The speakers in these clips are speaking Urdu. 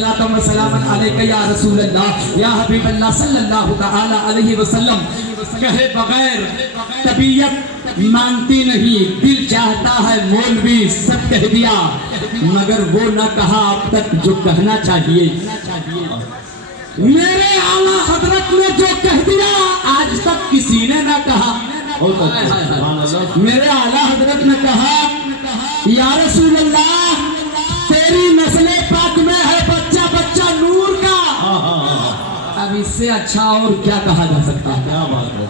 سلام علیکہ یا رسول اللہ یا حبیب اللہ صلی اللہ تعالی علیہ وسلم. کہے بغیر طبیعت مانتی نہیں، دل چاہتا ہے مولوی سب کہہ دیا، مگر وہ نہ کہا اب تک جو کہنا چاہیے. میرے اعلیٰ حضرت نے جو کہہ دیا آج تک کسی نے نہ کہا. میرے اعلیٰ حضرت نے کہا یا رسول اللہ تیری نسل پاک میں ہے بچہ بچہ نور کا. اب اس سے اچھا اور کیا کہا جا سکتا ہے؟ کیا بات ہے،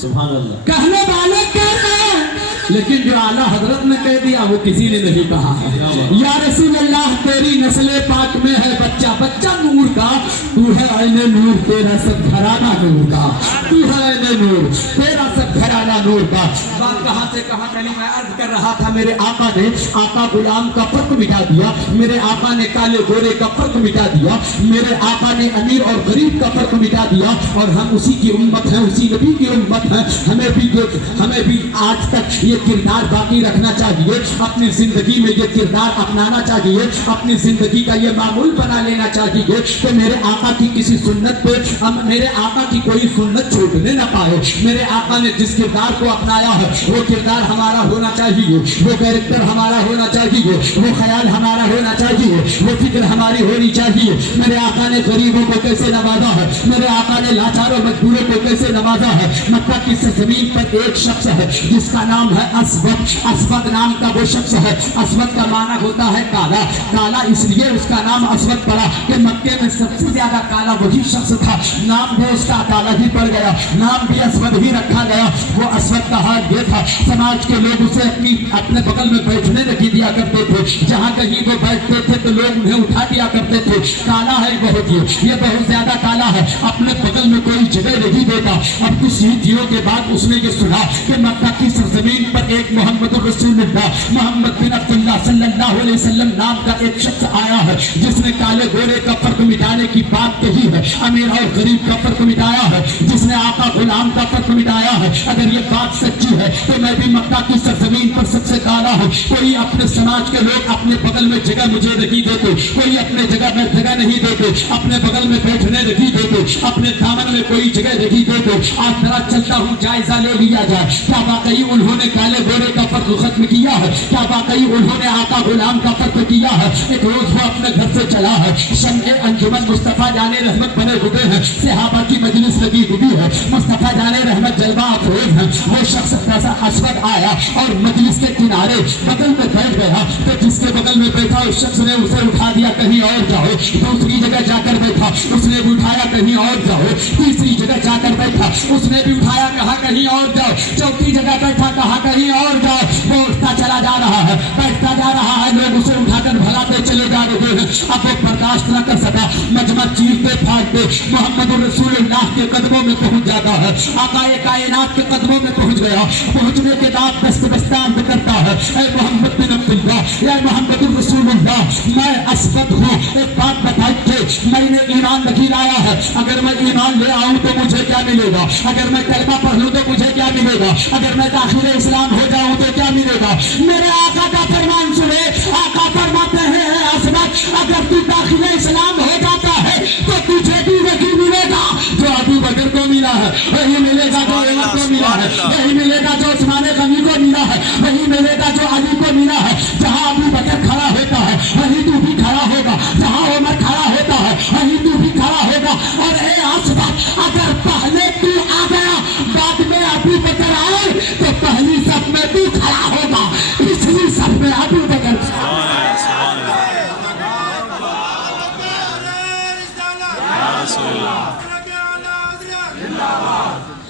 سبحان اللہ. کہنے والے کہہ رہے ہیں لیکن جو اعلیٰ حضرت نے کہہ دیا وہ کسی نے نہیں کہا ہے. یا رسول اللہ تیری نسل پاک میں ہے بچہ بچہ نور کا، تو ہے عین نور تیرا سب گھرانہ نور کا، تو ہے عین نور تیرا سب گھرانہ نور کا. بات کہاں سے کہاں چلی؟ میں عرض کر رہا تھا میرے آقا نے آقا غلام کا فرق مٹا دیا، میرے آقا نے کالے گورے کا فرق مٹا دیا، میرے آقا نے امیر اور غریب کا فرق مٹا دیا، اور ہم اسی کی امت ہیں، اسی نبی کی امت ہیں. ہمیں بھی آج تک یہ کردار باقی رکھنا چاہیے، اپنی زندگی میں یہ کردار اپنانا چاہیے، اپنی زندگی کا یہ معمول بنا لینا چاہیے کہ میرے آقا کی کسی سنت پہ میرے آقا کی کوئی سنت چھوٹنے نہ پائے. میرے آقا نے جس کردار کو اپنایا ہے وہ کردار ہمارا ہونا چاہیے، وہ کیریکٹر ہمارا ہونا چاہیے، وہ خیال ہمارا ہونا چاہیے، وہ فکر ہماری ہونی چاہیے. میرے آقا نے غریبوں کو کیسے نوازا ہے، میرے آقا نے لاچاروں مجبوروں کو کیسے نوازا ہے. مکہ کی زمین پر ایک شخص ہے جس کا نام ہے اسود. اسود نام کا وہ شخص ہے، اسود کا معنی ہوتا ہے کالا. کالا اس لیے اس کا نام اسود پڑا کہ مکے میں سب سے زیادہ کالا وہی شخص تھا، نام بھی اس کا کالا ہی پڑ گیا، نام بھی اسود ہی رکھا گیا. وہ اسود کا حال یہ تھا سماج کے لوگ اسے اپنے بغل میں بیٹھنے نہیں دیا کرتے تھے، جہاں کہیں وہ بیٹھتے تھے تو لوگ انہیں اٹھا دیا کرتے تھے. کالا ہے بہت، یہ بہت زیادہ کالا ہے، اپنے بغل میں کوئی جگہ نہیں دیتا. اب کچھ ہی دنوں کے بعد اس نے یہ سنا کہ مکہ کی سرزمین پر ایک محمد الرسول اللہ محمد بن عبداللہ صلی اللہ علیہ وسلم نام کا ایک شخص آیا ہے جس نے کالے گورے کا فرق مٹانے کی بات کہی ہے، امیر اور غریب کا فرق مٹایا ہے، جس نے آقا غلام کا فرق مٹایا ہے. اگر یہ بات سچی ہے تو میں بھی مکہ کی سرزمین پر سب سے کالا ہوں. کوئی اپنے سماج کے لوگ اپنے بغل میں جگہ مجھے نہیں دیتے، کوئی اپنے جگہ میں جگہ نہیں دیتے، اپنے بغل میں بیٹھنے نہیں دیتے، اپنے دامن میں کوئی جگہ نہیں دیتے. آج ذرا چلتا ہوں جائزہ لے لیا جائے، کیا واقعی انہوں نے کالے گورے کا فرق ختم کیا ہے؟ کیا واقعی انہوں نے آقا غلام کا فرق کیا ہے؟ ایک روز وہ اپنے گھر سے چلا ہے، شمع انجمن مصطفیٰ جان رحمت بنے ہوئے ہیں، صحابہ کی مجلس لگی ہوئی ہے، مصطفیٰ جان رحمت جلوہ افروز ہیں. وہ شخص ایسا اسود آیا اور مجلس کے کنارے بغل میں بیٹھ گیا تو جس کے بغل میں بیٹھا اس شخص نے اسے اٹھا دیا کہیں اور جاؤ. دوسری جگہ جا کر بیٹھا اس نے بھی اٹھایا کہیں اور جاؤ. تیسری جگہ جا کر بیٹھا اس نے بھی اٹھایا کہا کہیں اور جاؤ. چوتھی جگہ بیٹھا کہا کہیں اور جاؤ. وہ اٹھتا چلا جا رہا ہے، بیٹھتا جا رہا ہے، لوگ اسے اٹھا کر بھگاتے چلے جا رہے ہیں. اب وہ برداشت نہ کر سکا، مجمع چیرتے پھاڑتے محمد الرسول اللہ کے قدموں میں پہنچ جاتا ہے. آقا کائنات کے قدموں میں پہنچ گیا. پہنچنے کے بعد دست بستان کرتا ہے، اے محمد بن عبداللہ، اے محمد الرسول اللہ، میں اسود ہوں. ایک بات بتائیے، میں نے ایمان نہیں لایا ہے، اگر میں ایمان لے آؤں تو مجھے کیا ملے گا؟ اگر میں کلمہ پڑھ لوں تو مجھے کیا ملے گا؟ اگر میں داخل اسلام ہو جاؤں تو کیا ملے گا؟ میرے آقا کا فرمان سنے، آقا فرماتے ہیں اے اسود اگر تو داخل اسلام ہو جاتا ہے تو تجھے بھی وہی ملے گا جو ابو بکر کو ملا ہے، وہی ملے گا جو عمر کو ملا ہے، وہی ملے گا جو عثمان غنی کو ملا ہے، وہی ملے گا جو علی کو ملا ہے. جہاں ابو بکر کھڑا ہوتا ہے وہی تو بھی کھڑا ہوگا، جہاں عمر کھڑا ہوتا ہے وہی تو بھی کھڑا ہوگا. اور اے اسود اگر پہلے تو آ گیا بعد میں ابو بکر آئے تو پہلی صف میں تو کھڑا ہوگا، پچھلی صف میں ابو بکر.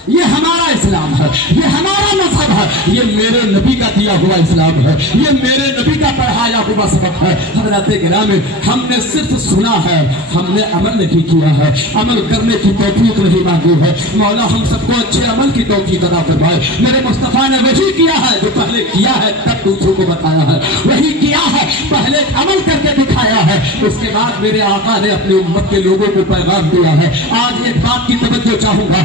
یہ ہمارا اسلام ہے، یہ ہمارا مذہب ہے، یہ میرے نبی کا دیا ہوا اسلام ہے، یہ میرے نبی کا پڑھایا ہوا سبق ہے. حضرات گرامی، ہم نے صرف سنا ہے، ہم نے عمل نہیں کیا ہے، عمل کرنے کی توفیق نہیں مانگی ہے. مولا ہم سب کو اچھے عمل کی توفیق عطا فرمائے. میرے مصطفیٰ نے وہی کیا ہے جو پہلے کیا ہے تب دوسروں کو بتایا ہے، وہی کیا ہے پہلے عمل کر کے دکھایا ہے، اس کے بعد میرے آقا نے اپنی امت کے لوگوں کو پیغام دیا ہے. آج ایک بات کی توجہ چاہوں گا،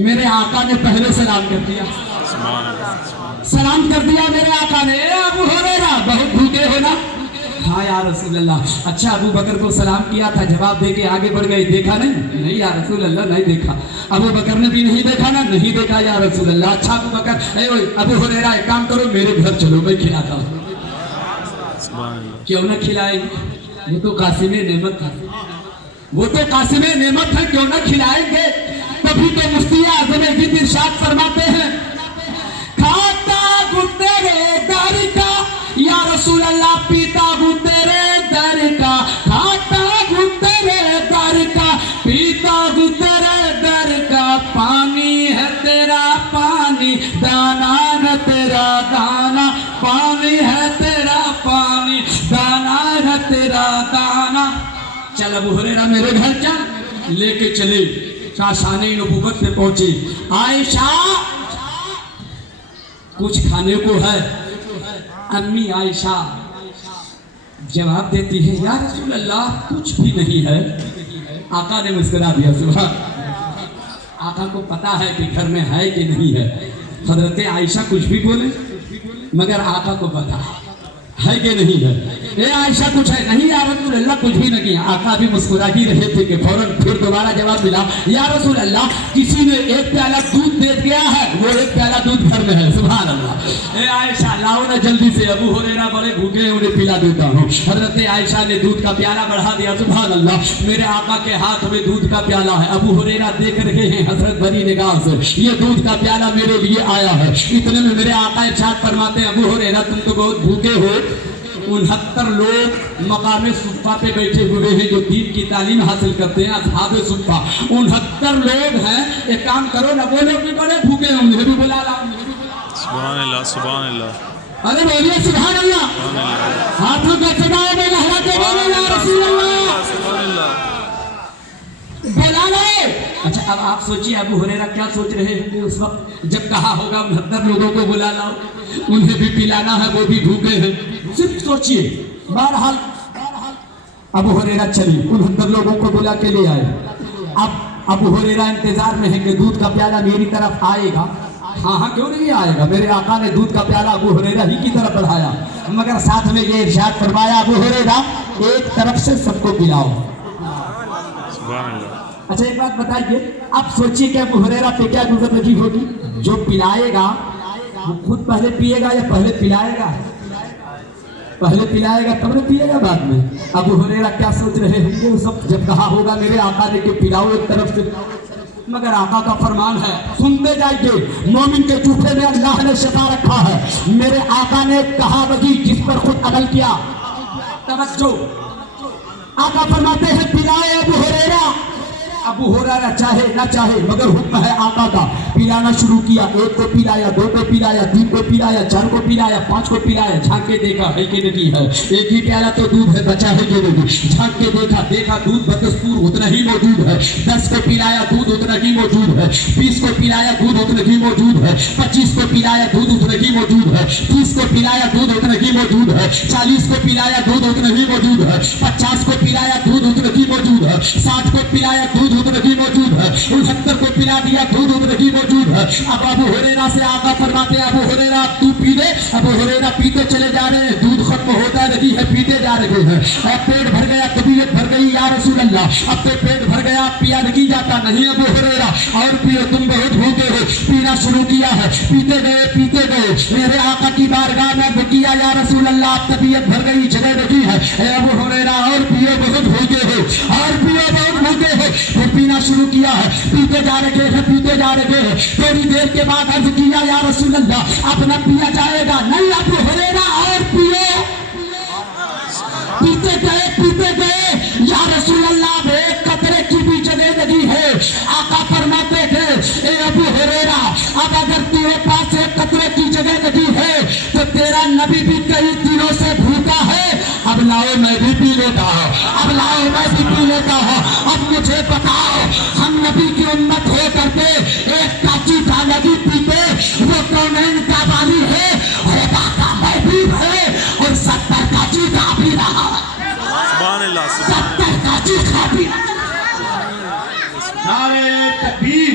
میرے آقا نے پہلے سلام کر دیا، سلام کر دیا میرے آقا نے، ابو ہریرہ بہت بھوکے ہو نا؟ ہاں یا رسول اللہ۔ اچھا ابو بکر کو سلام کیا تھا، جواب دے کے آگے بڑھ گئے، دیکھا نہیں یا رسول اللہ، نہیں دیکھا۔ ابو بکر نے بھی نہیں دیکھا نا؟ نہیں دیکھا یا رسول اللہ۔ اچھا ابو بکر ابو ہریرہ ایک کام کرو، میرے گھر چلو، میں کھلاتا ہوں۔ کیوں نہ کھلائیں، وہ تو قاسم نعمت ہے، وہ تو قاسم نعمت ہے، کیوں نہ کھلائیں گے؟ تبھی تو مفتی اعظم ہند ارشاد فرماتے ہیں، کھاتا ہوں تیرے در کا یا رسول اللہ، پیتا ہوں تیرے در کا، کھاتا ہوں تیرے در کا، پیتا ہوں تیرے در کا، پانی ہے تیرا پانی، دانا ہے تیرا دانا، پانی ہے تیرا پانی، دانا ہے تیرا دانا۔ چل ابو ہریرہ میرے گھر چل، لے کے چلے، شاشانِ نبوت پہ پہنچے۔ عائشہ کچھ کھانے کو ہے؟ امی عائشہ جواب دیتی ہے، یا رسول اللہ کچھ بھی نہیں ہے۔ آقا نے مسکرا دیا، سبحان۔ آقا کو پتا ہے کہ گھر میں ہے کہ نہیں ہے۔ حضرت عائشہ کچھ بھی بولے مگر آقا کو پتا ہے کہ نہیں ہے۔ اے عائشہ کچھ ہے؟ نہیں یا رسول اللہ کچھ بھی نہیں۔ آقا بھی مسکرا ہی رہے تھے کہ فوراً پھر دوبارہ جواب ملا، یا رسول اللہ کسی نے ایک پیالہ دودھ دے دیا ہے، وہ ایک پیالہ دودھ گھر میں ہے، سبحان اللہ۔ اے عائشہ لاؤ نا جلدی سے، ابو ہریرہ بڑے بھوکے ہیں، انہیں پلا دیتا ہوں۔ حضرت عائشہ نے دودھ کا پیالہ بڑھا دیا، سبحان اللہ۔ میرے آقا کے ہاتھ میں دودھ کا پیالہ ہے، ابو ہریرہ دیکھ رہے ہیں حسرت بھری نگاہ سے، یہ دودھ کا پیالہ میرے لیے آیا ہے۔ اتنے میں میرے آقا ارشاد فرماتے ہیں، ابو ہریرہ تم تو بہت بھوکے ہو۔ 69 لوگ مقام صفہ پہ بیٹھے ہوئے ہیں جو دین کی تعلیم حاصل کرتے ہیں، اصحاب صفہ 69 لوگ ہیں۔ ایک کام کرو نا، وہ لوگ بھی بڑے بھوکے ہیں، انہیں بھی بلا لاؤ۔ سبحان اللہ، سبحان اللہ، ارے بولیے سبحان اللہ، ہاتھوں کا چڑھاؤ میں لہرا کے بولو یا رسول اللہ، سبحان اللہ، بلا لو۔ اچھا اب آپ سوچیے ابو ہریرہ کیا سوچ رہے ہیں کہ اس وقت جب کہا ہوگا 69 لوگوں کو بلا لاؤ، انہیں بھی پلانا ہے، وہ بھی بھوکے ہیں، صرف سوچئے۔ بہرحال ابو ہریرہ چلی، 69 لوگوں کو بلا کے لے آئے۔ اب ابو ہریرہ انتظار میں ہے کہ دودھ کا پیالہ میری طرف آئے گا۔ ہاں کیوں نہیں آئے گا؟ میرے آقا نے دودھ کا پیالہ ابو ہریرہ ہی کی طرف بڑھایا، مگر ساتھ میں یہ ارشاد فرمایا، ابو ہریرہ ایک طرف سے سب کو پلاؤ۔ اچھا ایک بات بتائیے، اب سوچیے کہ ابو ہریرہ پہ کیا گزر لگی ہوگی؟ جو پلائے گا وہ خود پہلے پیے گا یا پہلے پلائے گا؟ پہلے پلائے گا تب نہ پیے گا بعد میں۔ ابو ہریرہ کیا سوچ رہے ہوں گے اس وقت جب کہا ہوگا میرے آقا نے کہ پلاؤ ایک طرف سے، مگر آقا کا فرمان ہے، سنتے جائیے، مومن کے جوتے میں اللہ نے شفا رکھا ہے۔ میرے آقا نے کہا وہی جس پر خود عمل کیا۔ توجہ، آقا فرماتے ہیں پلائے ابو ہریرہ۔ ابو ہریرہ چاہے نہ چاہے مگر حکم ہے آقا کا، پلانا شروع کیا۔ ایک کو پلایا، دو کو پلایا، تین کو پلایا، چار کو پلایا، پانچ کو پلایا۔ جھانک کے دیکھا ہے کہ نہیں ہے، ایک ہی پیالہ تو دودھ ہے، بچا ہے کہ نہیں؟ جھانک کے دیکھا دودھ بدستور اتنا ہی موجود ہے۔ 10 کو پلایا، دودھ اتنا ہی موجود ہے۔ 20 کو پلایا، دودھ اتنا ہی موجود ہے۔ 25 کو پلایا، دودھ اتنا ہی موجود ہے۔ 30 کو پلایا، دودھ اتنا ہی موجود ہے۔ 40 کو پلایا، دودھ اتنا ہی موجود ہے۔ 50 کو پلایا، دودھ اتنا ہی موجود ہے۔ 60 کو پلایا، دودھ اتنا ہی موجود ہے۔ 69 کو پلا دیا، دودھ اتنا ہی موجود ہے۔ اب ابو ہریرہ سے آقا فرماتے ہیں، ابو ہریرہ تو پی لے۔ ابو ہریرہ پیتے چلے جا رہے ہیں، دودھ ختم ہوتا نہیں ہے، پیتے جا رہے ہیں۔ اب پیٹ بھر گیا، طبیعت بھر گئی، یا رسول اللہ اب تو پیٹ بھر گیا، پیا نہیں جاتا۔ نہیں ابو ہریرہ اور پیو، تم بہت بھوکے ہو۔ پینا شروع کیا ہے، پیتے گئے، میرے آقا کی بارگاہ میں بکیا، یا رسول اللہ اب طبیعت بھر گئی، جگہ نہیں ہے۔ اے ابو ہریرہ اور پیو، بہت بھوکے ہو، اور پیو، بہت بھوکے ہو۔ پھر پینا شروع کیا ہے، پیتے جا رہے ہیں۔ تھوڑی دیر کے بعد عرض کیا، یا رسول اللہ اب نہ پیا جائے گا۔ نہیں ابو ہریرہ اور پیو۔ پیتے گئے، یا رسول اللہ اب ایک قطرے کی بھی جگہ نہیں ہے۔ آقا فرماتے تھے، اے ابو ہریرہ اب اگر تیرے پاس ایک قطرے کی جگہ نہیں ہے تو تیرا نبی بھی کئی دنوں سے بھوکا ہے، اب لاؤ میں بھی پی لیتا ہوں۔ اب مجھے بتاؤ، ہم نبی کی امت ہو کر کے ایک کاچی کا نبی پیتے، وہ کونین کا والی ہے، خدا کا محبوب ہے، اور 70 کاچی کا بھی رہا ہے۔ سبحان اللہ، 70 کاچی کا بھی رہا ہے۔ نعرہ تکبیر،